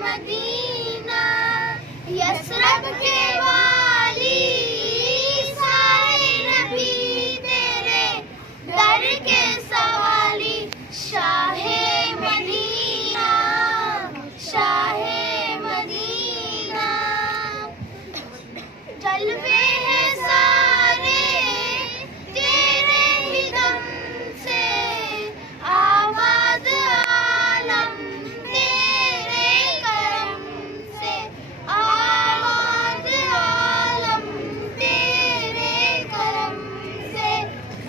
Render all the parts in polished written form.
Medina, Yathrib के वाली सारे नबी तेरे दर के सवाली। शाहे मदीना, शाहे मदीना, जलवे हैं सारे तेरे ही दम से, आबाद आलम तेरे करम से, आबाद आलम तेरे करम से।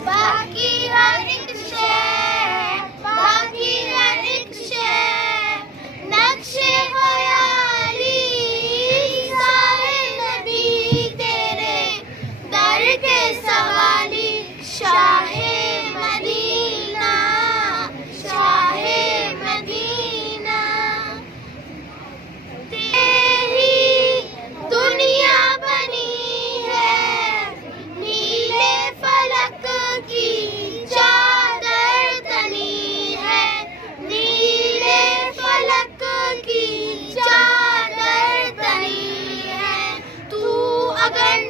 बाकी हर एक शय, बाकी हर एक शय नक्शे ख्याली सारे नबी तेरे दर के सवाली। शाहे मदीना, शाहे मदीना, तेरी दुनिया बनी है, नीले फलक की चादर तनी है, नीले फलक की चादर तनी है। तू अगर